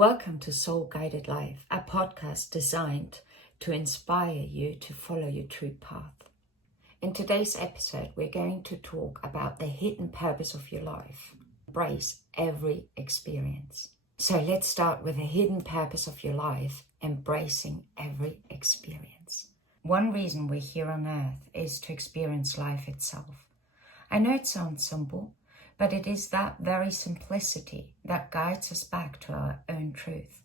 Welcome to Soul Guided Life, a podcast designed to inspire you to follow your true path. In today's episode, we're going to talk about the hidden purpose of your life. Embrace every experience. So let's start with the hidden purpose of your life, embracing every experience. One reason we're here on earth is to experience life itself. I know it sounds simple, but it is that very simplicity that guides us back to our own truth.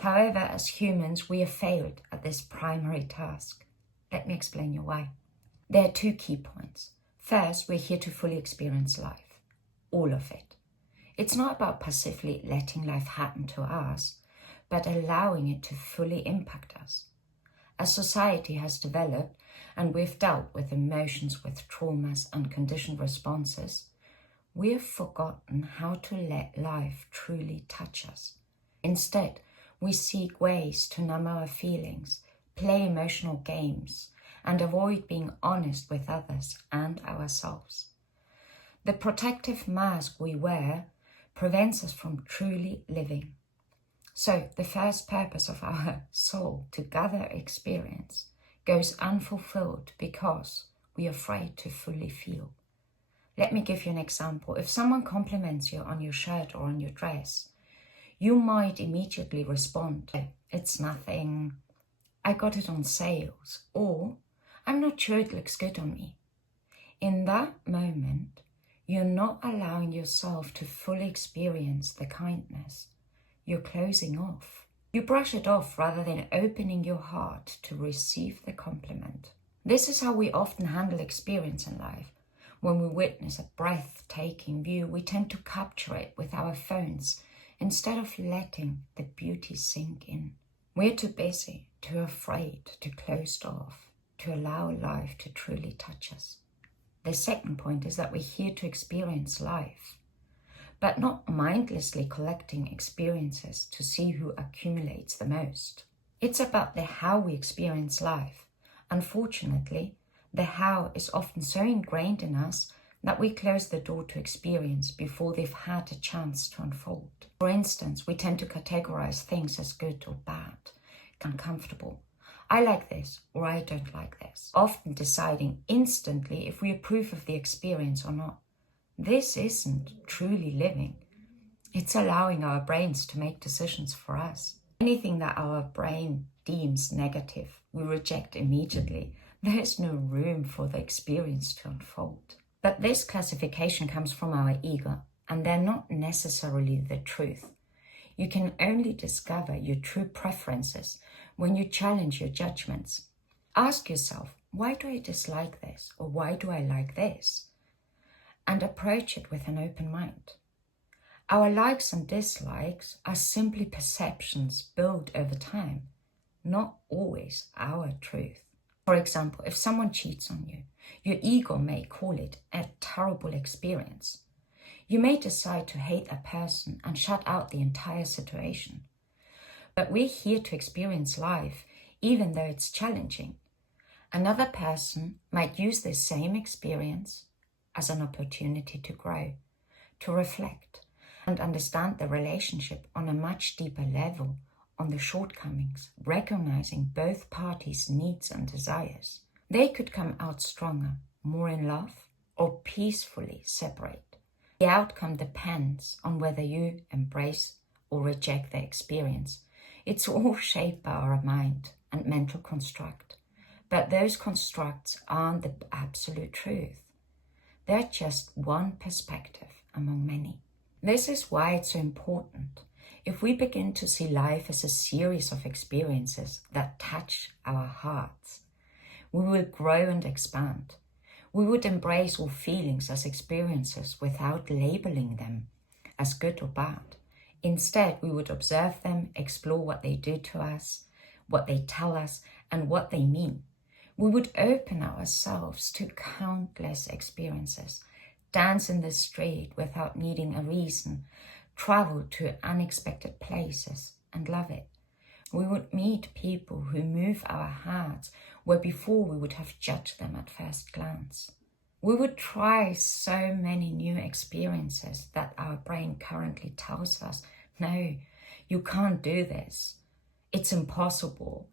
However, as humans, we have failed at this primary task. Let me explain you why. There are two key points. First, we're here to fully experience life. All of it. It's not about passively letting life happen to us, but allowing it to fully impact us. As society has developed and we've dealt with emotions, with traumas and conditioned responses, we have forgotten how to let life truly touch us. Instead, we seek ways to numb our feelings, play emotional games, and avoid being honest with others and ourselves. The protective mask we wear prevents us from truly living. So, the first purpose of our soul to gather experience goes unfulfilled because we are afraid to fully feel. Let me give you an example. If someone compliments you on your shirt or on your dress, you might immediately respond, "It's nothing, I got it on sales," or "I'm not sure it looks good on me." In that moment, you're not allowing yourself to fully experience the kindness. You're closing off. You brush it off rather than opening your heart to receive the compliment. This is how we often handle experience in life. When we witness a breathtaking view, we tend to capture it with our phones instead of letting the beauty sink in. We're too busy, too afraid, too closed off to allow life to truly touch us. The second point is that we're here to experience life, but not mindlessly collecting experiences to see who accumulates the most. It's about the how we experience life. Unfortunately, the how is often so ingrained in us that we close the door to experience before they've had a chance to unfold. For instance, we tend to categorize things as good or bad, uncomfortable. I like this or I don't like this, often deciding instantly if we approve of the experience or not. This isn't truly living. It's allowing our brains to make decisions for us. Anything that our brain deems negative, we reject immediately. There's no room for the experience to unfold. But this classification comes from our ego, and they're not necessarily the truth. You can only discover your true preferences when you challenge your judgments. Ask yourself, why do I dislike this? Or why do I like this? And approach it with an open mind. Our likes and dislikes are simply perceptions built over time, not always our truth. For example, if someone cheats on you, your ego may call it a terrible experience. You may decide to hate a person and shut out the entire situation. But we're here to experience life, even though it's challenging. Another person might use this same experience as an opportunity to grow, to reflect, and understand the relationship on a much deeper level, on the shortcomings, recognizing both parties' needs and desires. They could come out stronger, more in love, or peacefully separate. The outcome depends on whether you embrace or reject the experience. It's all shaped by our mind and mental construct, but those constructs aren't the absolute truth. They're just one perspective among many. This is why it's so important. If we begin to see life as a series of experiences that touch our hearts, we will grow and expand. We would embrace all feelings as experiences without labeling them as good or bad. Instead, we would observe them, explore what they do to us, what they tell us, and what they mean. We would open ourselves to countless experiences, dance in the street without needing a reason, travel to unexpected places and love it. We would meet people who move our hearts where before we would have judged them at first glance. We would try so many new experiences that our brain currently tells us, no, You can't do this. It's impossible.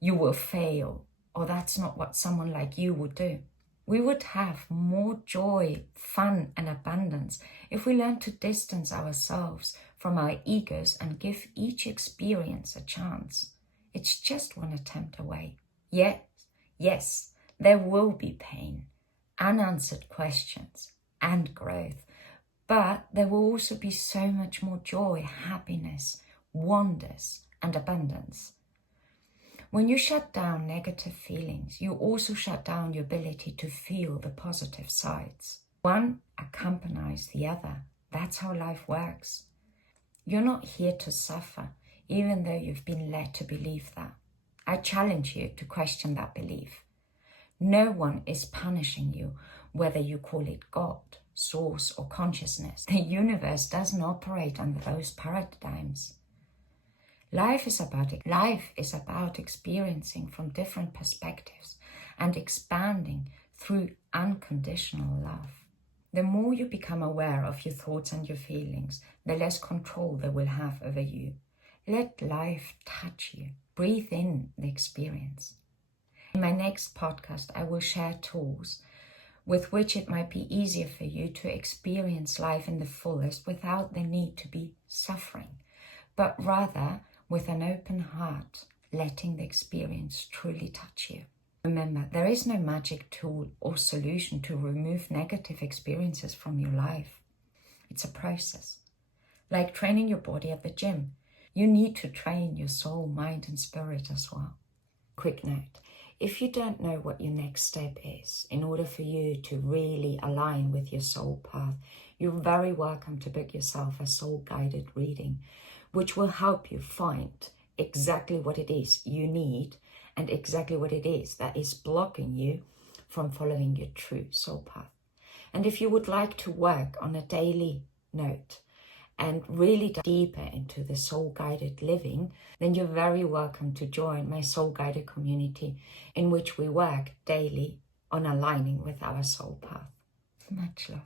You will fail. Or that's not what someone like you would do. We would have more joy, fun, and abundance if we learn to distance ourselves from our egos and give each experience a chance. It's just one attempt away. Yes, there will be pain, unanswered questions, and growth, but there will also be so much more joy, happiness, wonders, and abundance. When you shut down negative feelings, you also shut down your ability to feel the positive sides. One accompanies the other. That's how life works. You're not here to suffer, even though you've been led to believe that. I challenge you to question that belief. No one is punishing you, whether you call it God, source, or consciousness. The universe doesn't operate under those paradigms. Life is about experiencing from different perspectives and expanding through unconditional love. The more you become aware of your thoughts and your feelings, the less control they will have over you. Let life touch you. Breathe in the experience. In my next podcast, I will share tools with which it might be easier for you to experience life in the fullest without the need to be suffering, but rather with an open heart, letting the experience truly touch you. Remember, there is no magic tool or solution to remove negative experiences from your life. It's a process. Like training your body at the gym, you need to train your soul, mind, and spirit as well. Quick note, if you don't know what your next step is, in order for you to really align with your soul path, you're very welcome to book yourself a soul-guided reading, which will help you find exactly what it is you need and exactly what it is that is blocking you from following your true soul path. And if you would like to work on a daily note and really dive deeper into the soul-guided living, then you're very welcome to join my soul-guided community, in which we work daily on aligning with our soul path. Much love.